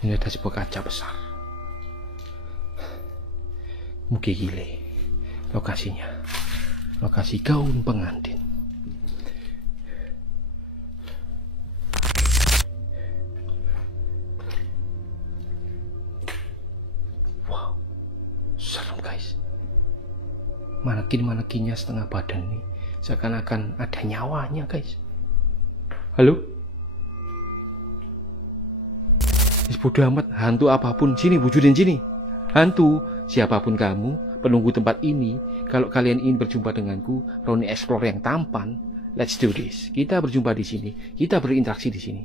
Ini ada sebuah kaca besar. Mugi gile. Lokasinya. Lokasi gaun pengantin. Wow. Serem guys. Manekin-manekinnya setengah badan nih. Seakan-akan ada nyawanya guys. Halo? Bodoh amat, hantu apapun, sini wujudin sini. Hantu, siapapun kamu, penunggu tempat ini, kalau kalian ingin berjumpa denganku, Roni Explore yang tampan, let's do this. Kita berjumpa di sini, kita berinteraksi di sini.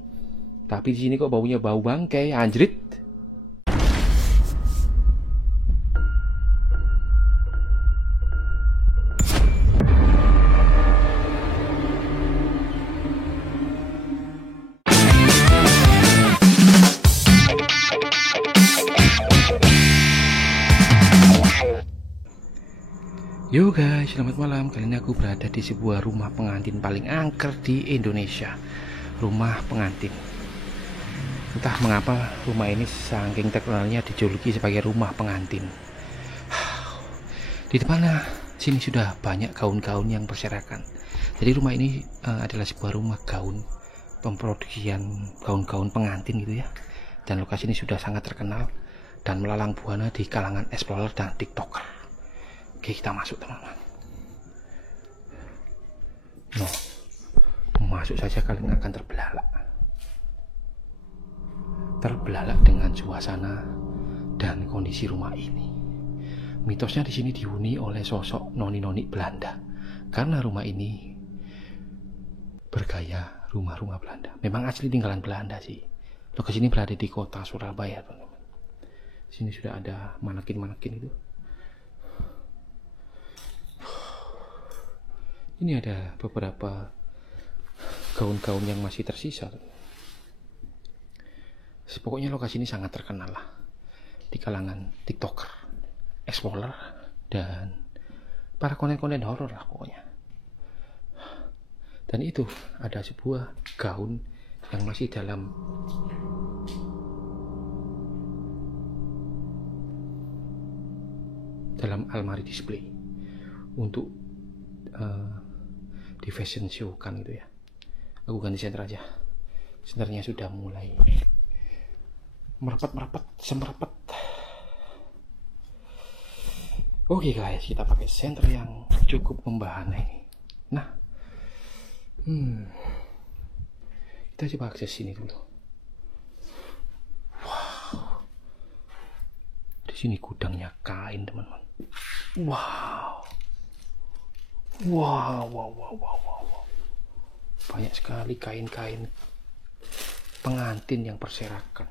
Tapi di sini kok baunya bau bangkai, anjrit. Yo guys, selamat malam. Kali ini aku berada di sebuah rumah pengantin paling angker di Indonesia. Rumah pengantin. Entah mengapa rumah ini saking terkenalnya dijuluki sebagai rumah pengantin. Di depannya sini sudah banyak gaun-gaun yang berserakan. Jadi rumah ini adalah sebuah rumah gaun, pemproduksian gaun-gaun pengantin gitu ya. Dan lokasi ini sudah sangat terkenal dan melalang buana di kalangan explorer dan tiktoker. Oke, kita masuk teman-teman. No, masuk saja kalian akan terbelalak dengan suasana dan kondisi rumah ini. Mitosnya di sini dihuni oleh sosok noni-noni Belanda, karena rumah ini bergaya rumah-rumah Belanda. Memang asli tinggalan Belanda sih. Lokasi ini berada di kota Surabaya, teman-teman. Sini sudah ada manekin-manekin itu. Ini ada beberapa gaun-gaun yang masih tersisa. Pokoknya lokasi ini sangat terkenal lah di kalangan tiktoker, explorer, dan para konten-konten horor lah pokoknya. Dan itu ada sebuah gaun yang masih dalam almari display untuk di fashion show kan gitu ya. Aku ganti senter aja. Senternya sudah mulai merepet semrepet. Oke guys, kita pakai senter yang cukup membahana ini. Nah, kita coba akses sini dulu. Wow, di sini gudangnya kain teman-teman. Wow. Banyak sekali kain-kain pengantin yang berserakan.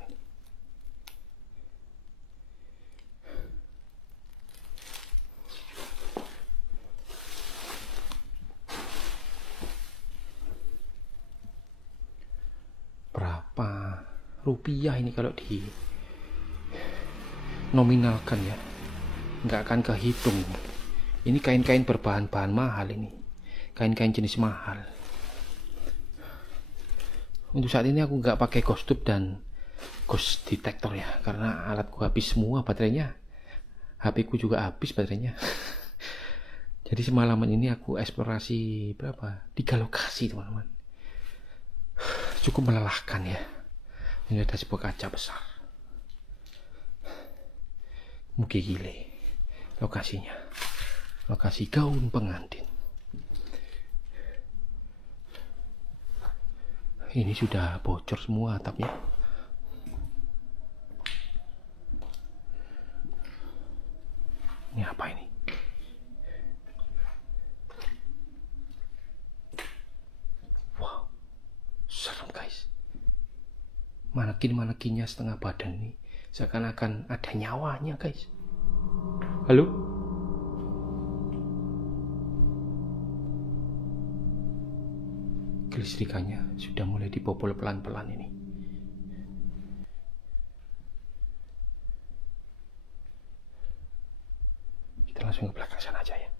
Berapa rupiah ini kalau di nominalkan ya? Nggak akan kehitung. Ini kain-kain berbahan-bahan mahal ini. Kain-kain jenis mahal. Untuk saat ini aku nggak pakai ghost tube dan ghost detector ya. Karena alatku habis semua baterainya. HP ku juga habis baterainya. Jadi semalaman ini aku eksplorasi berapa? 3 lokasi teman-teman. Cukup melelahkan ya. Ini ada sebuah kaca besar. Mugi gile. Lokasinya. Lokasi gaun pengantin. Ini sudah bocor semua atapnya. Ini apa ini? Wow, serem guys. Manekin-manekinnya setengah badan nih. Seakan-akan ada nyawanya guys. Halo? Kelistrikannya sudah mulai dibobol pelan-pelan ini. Kita langsung ke belakang sana aja ya.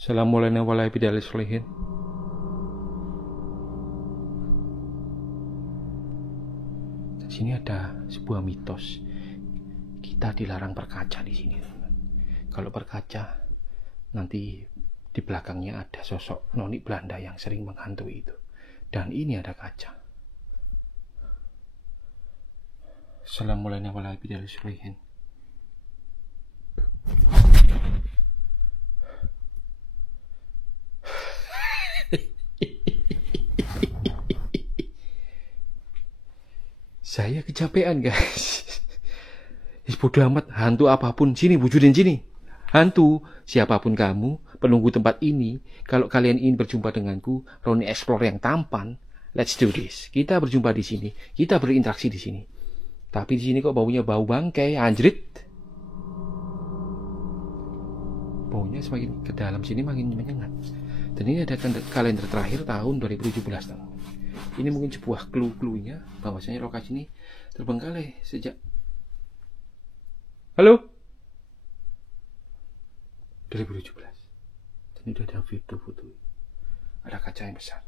Assalamualaikum warahmatullahi wabarakatuh. Di sini ada sebuah mitos. Kita dilarang berkaca di sini. Kalau berkaca, nanti di belakangnya ada sosok noni Belanda yang sering menghantui itu. Dan ini ada kaca. Assalamualaikum. Saya kecapean, guys. Bodoh amat, hantu apapun, sini wujudin sini. Hantu, siapapun kamu, penunggu tempat ini, kalau kalian ingin berjumpa denganku, Roni Explore yang tampan, let's do this. Kita berjumpa di sini, kita berinteraksi di sini. Tapi di sini kok baunya bau bangkai, anjrit. Baunya semakin ke dalam sini makin menyengat. Dan ini ada kalender terakhir tahun 2017. Ini mungkin sebuah clue-nya bahwasanya lokasi ini terbengkalai sejak Halo 2017. Dan itu ada foto-foto, ada kaca yang besar.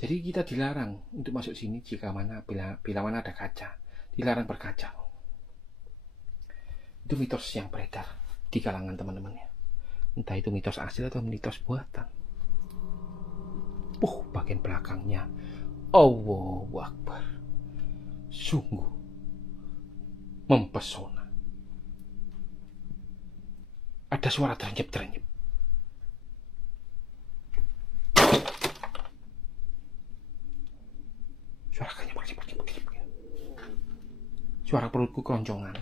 Jadi kita dilarang untuk masuk sini jika bila mana ada kaca, dilarang berkaca. Itu mitos yang beredar di kalangan teman-temannya. Entah itu mitos asli atau mitos buatan. Bagian belakangnya, Allahu Akbar, sungguh mempesona. Ada suara terenyep-terenyep. Suara kayaknya suara perutku keroncongan.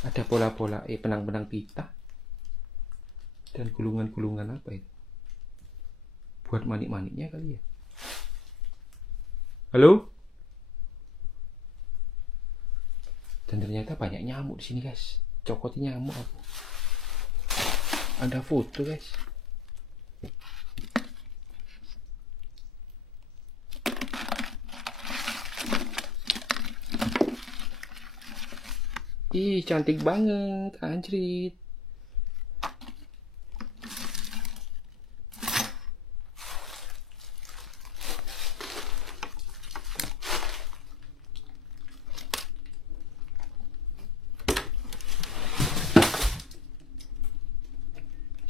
Ada bola-bola benang-benang pita dan gulungan-gulungan apa itu? Buat manik-maniknya kali ya. Halo? Dan ternyata banyak nyamuk di sini, guys. Cokotin nyamuk aku. Ada foto, guys. Ih, cantik banget, anjrit.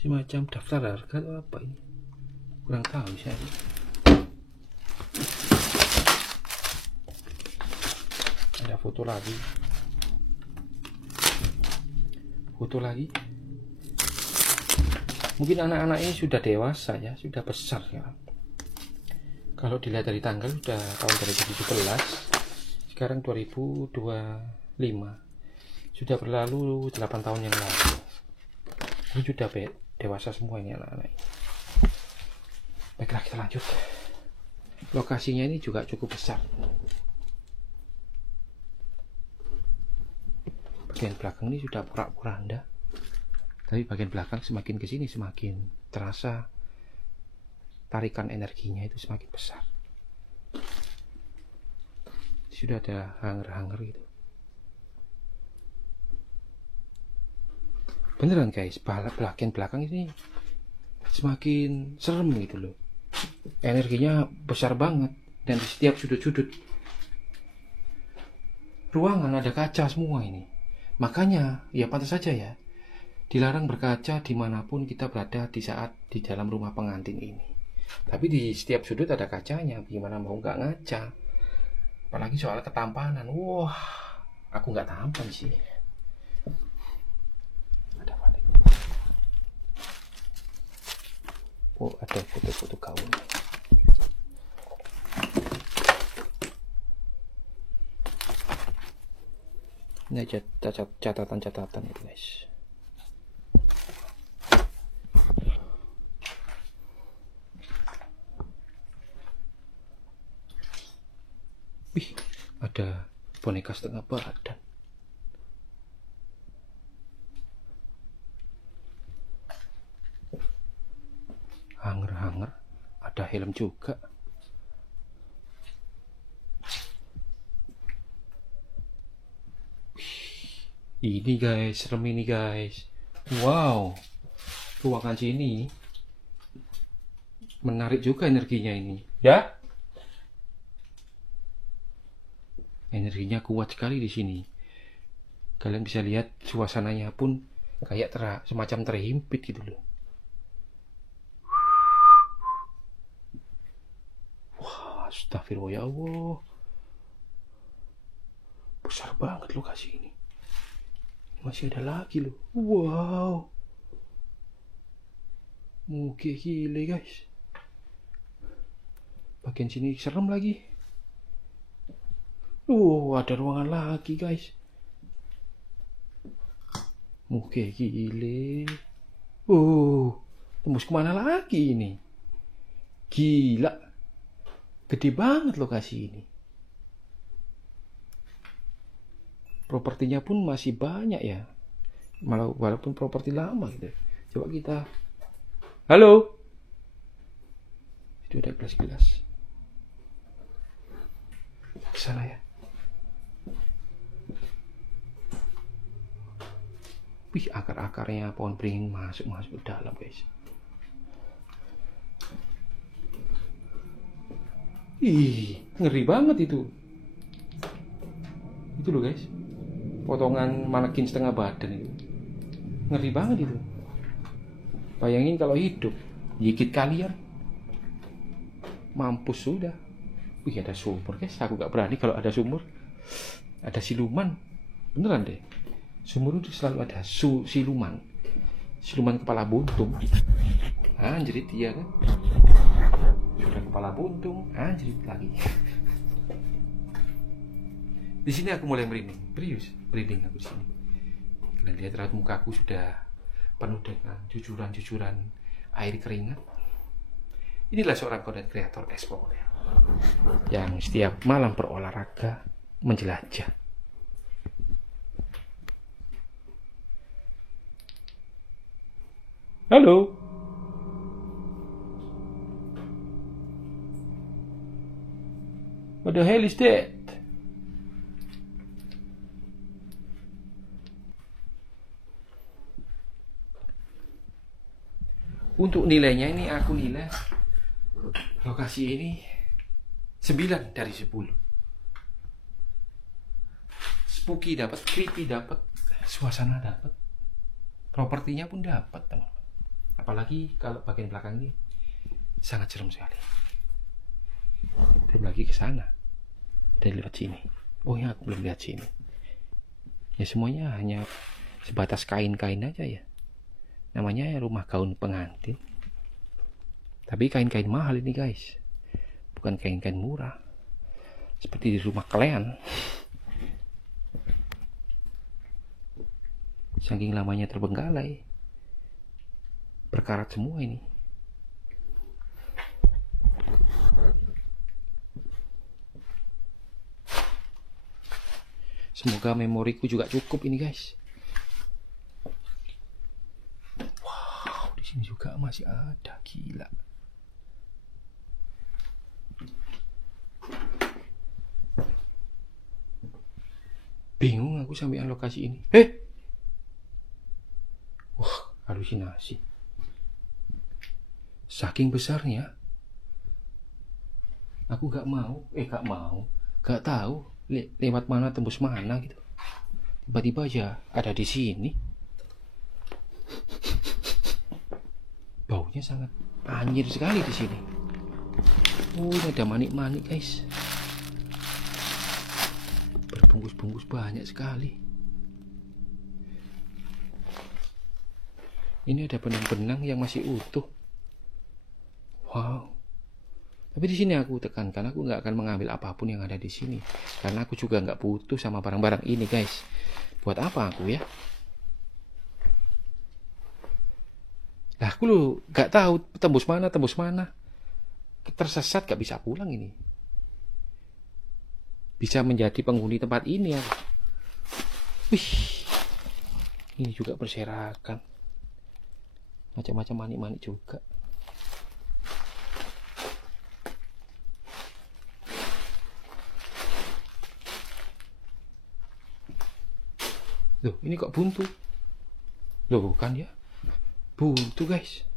Semacam daftar harga atau apa ini? Kurang tahu saya. Ada foto lagi. Mungkin anak-anak ini sudah dewasa ya, sudah besar ya. Kalau dilihat dari tanggal sudah tahun 2017, sekarang 2025, sudah berlalu 8 tahun yang lalu. Ini sudah dewasa semua ini anak-anak ini. Baiklah, kita lanjut. Lokasinya ini juga cukup besar. Bagian belakang ini sudah porak-poranda, tapi bagian belakang semakin kesini semakin terasa tarikan energinya itu semakin besar. Sudah ada hanger-hanger gitu. Beneran guys, bagian belakang ini semakin serem gitu loh. Energinya besar banget dan di setiap sudut-sudut ruangan ada kaca semua ini. Makanya ya pantas saja ya dilarang berkaca dimanapun kita berada di saat di dalam rumah pengantin ini. Tapi di setiap sudut ada kacanya, gimana mau nggak ngaca? Apalagi soal ketampanan. Wah, aku nggak tampan sih. Ada apa lagi? Oh, ada foto-foto gaun. Ini aja catatan-catatan itu guys. Wih, ada boneka setengah badan. Hanger-hanger, ada helm juga. Ini guys, serem ini guys. Wow, ruangan sini Menarik juga energinya ini. Ya? Energinya kuat sekali di sini. Kalian bisa lihat suasananya pun kayak semacam terhimpit gitu loh. Wah, astagfirullah ya Allah. Besar banget lokasi ini. Masih ada lagi loh. Wow. Oke, gile guys. Bagian sini serem lagi. Ada ruangan lagi guys. Oke, gile. Tembus kemana lagi ini? Gila. Gede banget lokasi ini. Propertinya pun masih banyak ya. Walaupun properti lama gitu. Coba kita. Halo. Itu ada gelas-gelas. Kesana ya. Wih, akar-akarnya pohon beringin masuk ke dalam guys. Ih, ngeri banget itu. Itu loh guys. Potongan manekin setengah badan itu. Ngeri banget itu. Bayangin kalau hidup, gigit kalian. Mampus sudah. Wih, ada sumur guys. Aku gak berani kalau ada sumur. Ada siluman. Beneran deh. Sumur itu selalu ada siluman. Siluman kepala buntung. Anjrit dia kan. Sudah kepala buntung, anjrit lagi. Di sini aku mulai merinding. Merinding aku di sini. Kalian lihat raut mukaku sudah penuh dengan cucuran-cucuran air keringat. Inilah seorang content creator explorer yang setiap malam berolahraga menjelajah. Halo. What the hell is that? Untuk nilainya ini aku nilai lokasi ini 9 dari 10. Spooky dapat, creepy dapat, suasana dapat, propertinya pun dapat, teman. Apalagi kalau bagian belakang ini sangat serem sekali. Belum lagi ke sana. Dan lewat sini. Oh ya, aku belum lihat sini. Ya semuanya hanya sebatas kain-kain aja ya. Namanya rumah gaun pengantin. Tapi kain-kain mahal ini guys. Bukan kain-kain murah. Seperti di rumah kalian. Saking lamanya terbengkalai. Berkarat semua ini. Semoga memoriku juga cukup ini guys. Wow, di sini juga masih ada, gila. Bingung aku sampai lokasi ini. Wah, halusinasi. Saking besarnya, aku gak tahu lewat mana tembus mana gitu. Tiba-tiba aja ada di sini. Baunya sangat anjir sekali di sini. Oh, ini ada manik-manik guys. Berbungkus-bungkus banyak sekali. Ini ada benang-benang yang masih utuh. Wow. Tapi di sini aku tekankan, aku nggak akan mengambil apapun yang ada di sini, karena aku juga nggak butuh sama barang-barang ini, guys. Buat apa aku ya? Lah, aku lu nggak tahu tembus mana, tersesat, nggak bisa pulang ini. Bisa menjadi penghuni tempat ini ya. Wih, ini juga berserakan, macam-macam manik-manik juga. Loh, ini kok buntu? Loh, bukan ya? Buntu, guys.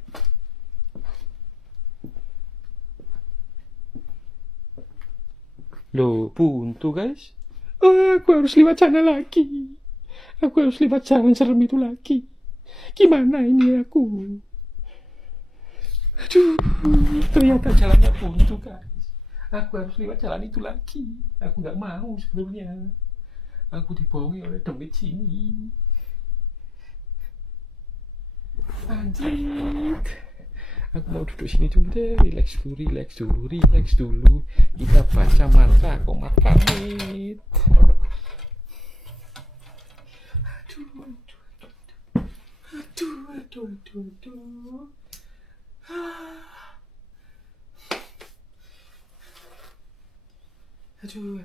Loh, buntu guys. Aku harus lewat sana lagi. Aku harus lewat jalan serem itu lagi. Gimana ini aku? Aduh, ternyata jalannya buntu guys. Aku harus lewat jalan itu lagi. Aku nggak mau sebelumnya. Aku dibohongi oleh demit sini. Anjir. Aku mau duduk sini dulu deh, relax dulu. Kita baca mantra komat pamit. Aduh. Aduh.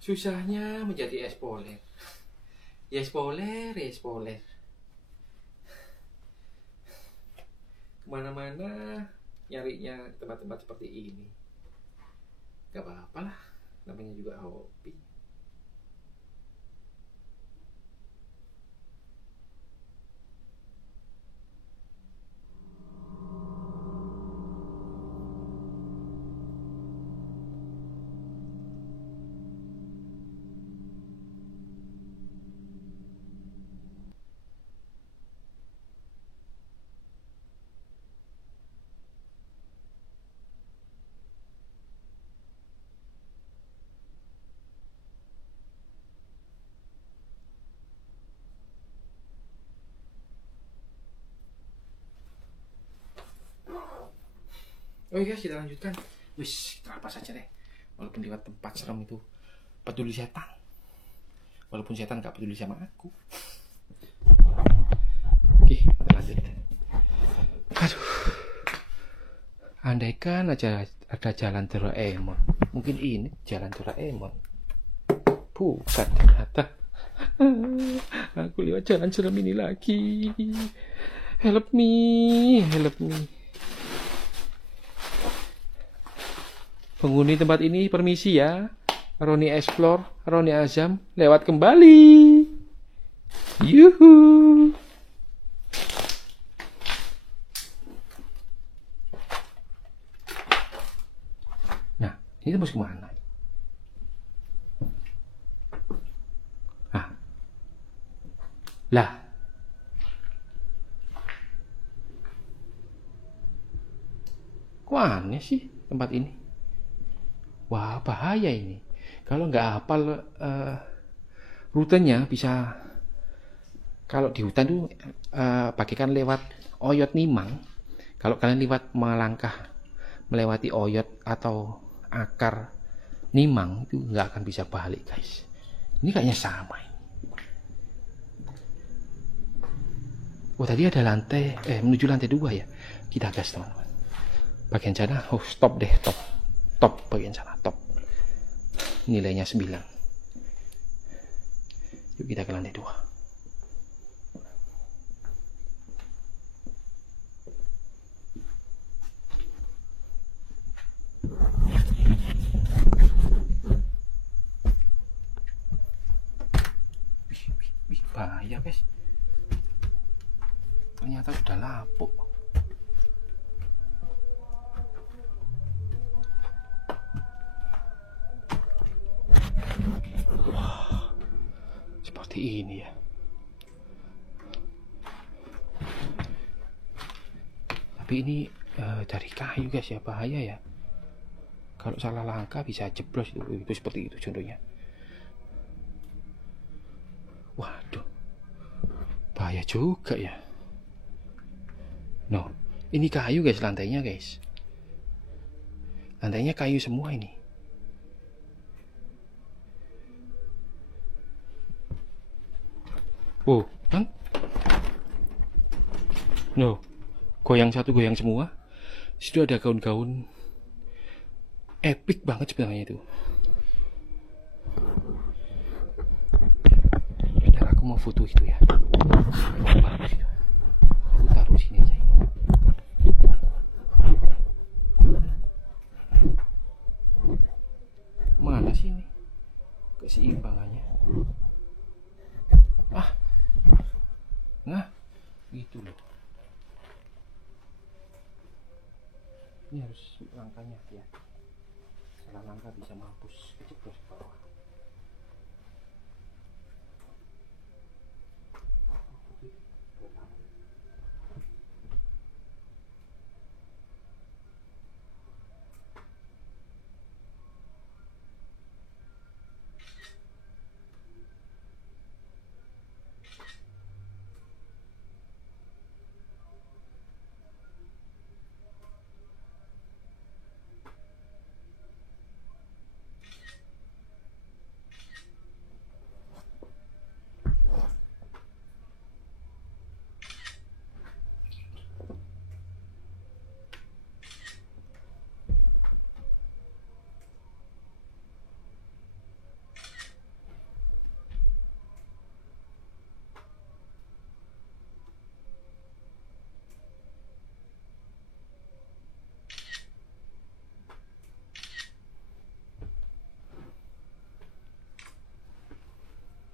Susahnya menjadi espoler. Espoler. Kemana-mana nyarinya tempat-tempat seperti ini. Gak apa-apa lah, namanya juga hobi. Oh iya, kita lanjutkan. Kita apa saja deh. Walaupun lewat tempat serem itu peduli setan. Walaupun setan gak peduli sama aku. Oke, kita lanjut. Aduh. Andaikan aja ada jalan Doraemon. Mungkin ini jalan Doraemon. Bukan ternyata. Aku lewat jalan serem ini lagi. Help me. Penghuni tempat ini permisi ya. Roni Explore, Roni Azam lewat kembali. Yuhu. Nah, ini tembus kemana? Lah. Kok aneh sih tempat ini? Wah, bahaya ini. Kalau nggak hafal rutenya bisa. Kalau di hutan tuh bagaikan lewat oyot nimang. Kalau kalian lewat melangkah melewati oyot atau akar nimang itu nggak akan bisa balik guys. Ini kayaknya sama ini. Oh tadi ada lantai menuju lantai 2 ya. Kita gas teman-teman. Bagian sana, stop deh, top bagian sana, top. Nilainya 9. Yuk kita ke lantai 2. Wih, bahaya guys. Ternyata sudah lapuk. Seperti ini ya. Tapi ini dari kayu guys ya, bahaya ya. Kalau salah langkah bisa jeblos itu seperti itu contohnya. Waduh, bahaya juga ya. No, ini kayu guys lantainya guys. Lantainya kayu semua ini. Oh, kan? No, goyang satu, goyang semua. Situ ada gaun-gaun epic banget sebenarnya itu. Bentar, aku mau foto itu ya. Bagus itu. Aku taruh sini aja. Mana sih ini keseimbangannya? Nah, gitu loh. Ini langkahnya ya, salah langkah bisa mampus kejeblos ke bawah.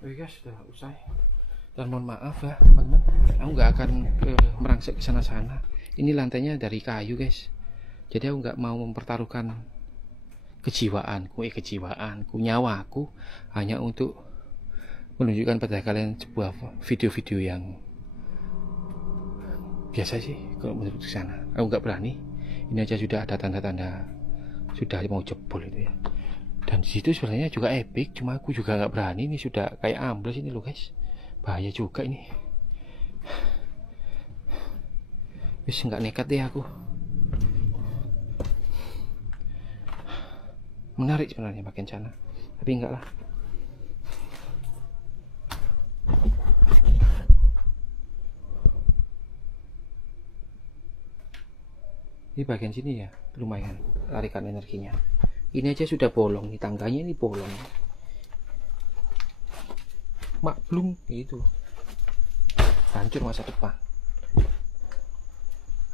Oke guys, sudah usai. Dan mohon maaf ya teman-teman, aku nggak akan merangsek ke sana-sana. Ini lantainya dari kayu guys. Jadi aku nggak mau mempertaruhkan kejiwaanku, nyawaku hanya untuk menunjukkan pada kalian sebuah video-video yang biasa sih kalau menurut ke sana. Aku nggak berani. Ini aja sudah ada tanda-tanda sudah mau jebol itu ya. Dan disitu sebenarnya juga epic, cuma aku juga nggak berani. Ini sudah kayak ambles ini loh guys, bahaya juga ini. Wis nggak nekat deh aku. Menarik sebenarnya bagian sana, tapi enggak lah. Ini bagian sini ya lumayan larikan energinya. Ini aja sudah bolong nih, tangganya ini bolong. Maklum itu hancur masa depan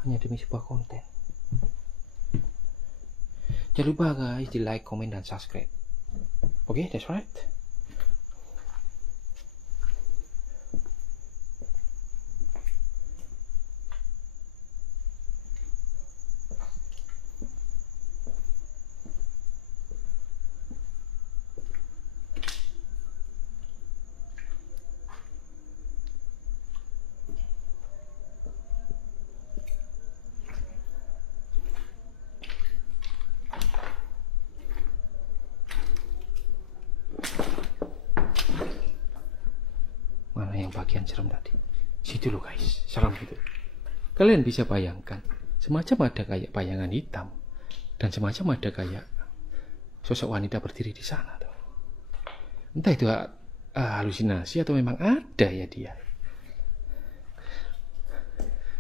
hanya demi sebuah konten. Jangan lupa guys di like, comment, dan subscribe. Oke, that's right. Mana yang bagian serem tadi? Situ loh guys, serem gitu. Kalian bisa bayangkan, semacam ada kayak bayangan hitam dan semacam ada kayak sosok wanita berdiri di sana tuh. Entah itu halusinasi atau memang ada ya dia.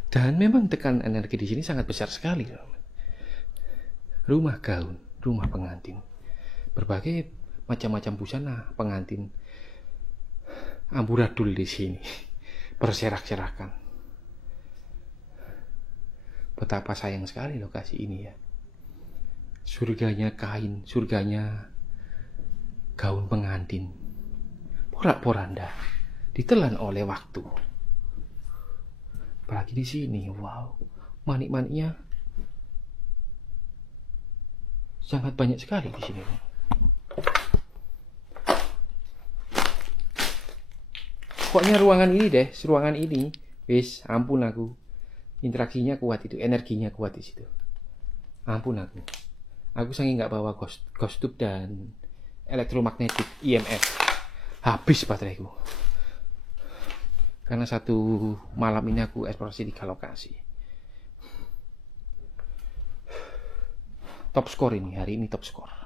Dan memang tekanan energi di sini sangat besar sekali. Rumah gaun, rumah pengantin, berbagai macam-macam busana pengantin amburadul di sini, berserak-serakan. Betapa sayang sekali lokasi ini ya. Surganya kain, surganya gaun pengantin, porak-poranda, ditelan oleh waktu. Apalagi di sini, wow, manik-maniknya sangat banyak sekali di sini. Pokoknya ruangan ini, wis ampun aku. Interaksinya kuat itu, energinya kuat di situ. Ampun aku. Aku saking nggak bawa ghost tube dan elektromagnetik EMF. Habis bateraiku. Karena satu malam ini aku eksplorasi 3 lokasi. Top score ini, hari ini top score.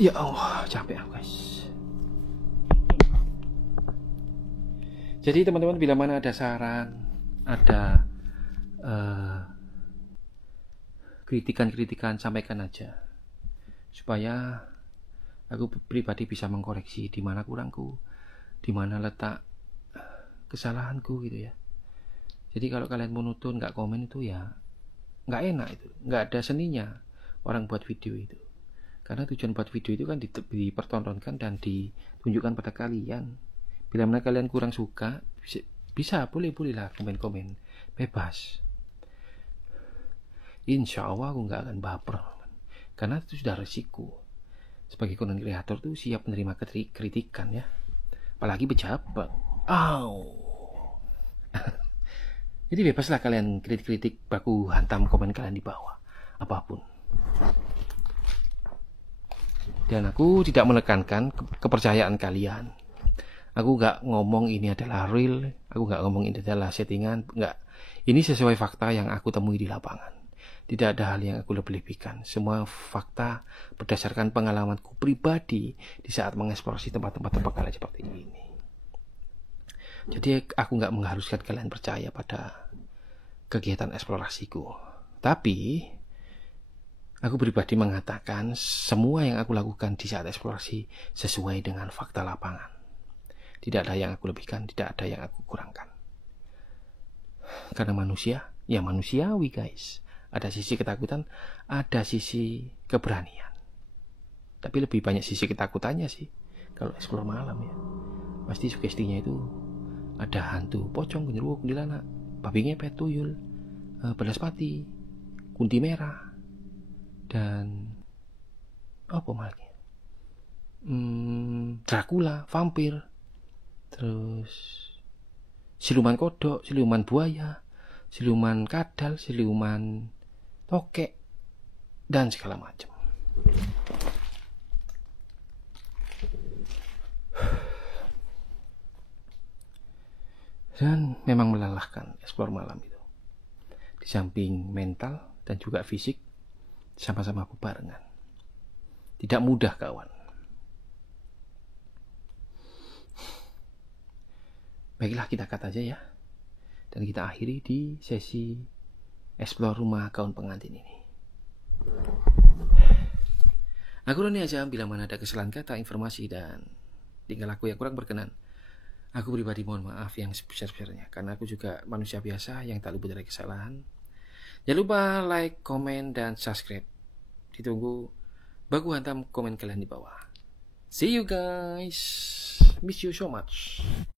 Ya Allah, capek aku guys. Jadi teman-teman, bila mana ada saran, ada kritikan-kritikan, sampaikan aja supaya aku pribadi bisa mengkoreksi di mana kurangku, di mana letak kesalahanku gitu ya. Jadi kalau kalian monoton nggak komen itu ya nggak enak, itu nggak ada seninya orang buat video itu. Karena tujuan buat video itu kan dipertontonkan dan ditunjukkan pada kalian. Bila mana kalian kurang suka, bisa boleh lah komen-komen, bebas. Insya Allah aku nggak akan baper, karena itu sudah resiko. Sebagai konten kreator tuh siap menerima kritikan ya, apalagi pejabat. Jadi bebaslah kalian kritik-kritik, baku hantam komen kalian di bawah, apapun. Dan aku tidak menekankan kepercayaan kalian. Aku gak ngomong ini adalah real, aku gak ngomong ini adalah settingan, enggak. Ini sesuai fakta yang aku temui di lapangan. Tidak ada hal yang aku lebih-lebihkan. Semua fakta berdasarkan pengalamanku pribadi di saat mengeksplorasi tempat-tempat terbengkalai seperti ini. Jadi aku gak mengharuskan kalian percaya pada kegiatan eksplorasiku. Tapi aku pribadi mengatakan semua yang aku lakukan di saat eksplorasi sesuai dengan fakta lapangan. Tidak ada yang aku lebihkan, tidak ada yang aku kurangkan. Karena manusia, ya manusiawi guys. Ada sisi ketakutan, ada sisi keberanian. Tapi lebih banyak sisi ketakutannya sih kalau explore malam ya. Pasti sugestinya itu ada hantu, pocong, genderuwo, kuntilanak, babi ngepet, tuyul, belaspati, kunti merah, dan apa lagi? Dracula, vampir, terus siluman kodok, siluman buaya, siluman kadal, siluman tokek, dan segala macam. Dan memang melelahkan explore malam itu. Di samping mental dan juga fisik, sama-sama bebarengan. Tidak mudah kawan. Baiklah, kita cut aja ya. Dan kita akhiri di sesi explore rumah kaum pengantin ini. Aku Roni aja bila mana ada kesalahan kata, informasi, dan tingkah laku yang kurang berkenan. Aku pribadi mohon maaf yang sebesar-besarnya, karena aku juga manusia biasa yang tak luput dari kesalahan. Jangan lupa like, komen, dan subscribe. Ditunggu baku hantam komen kalian di bawah. See you guys. Miss you so much.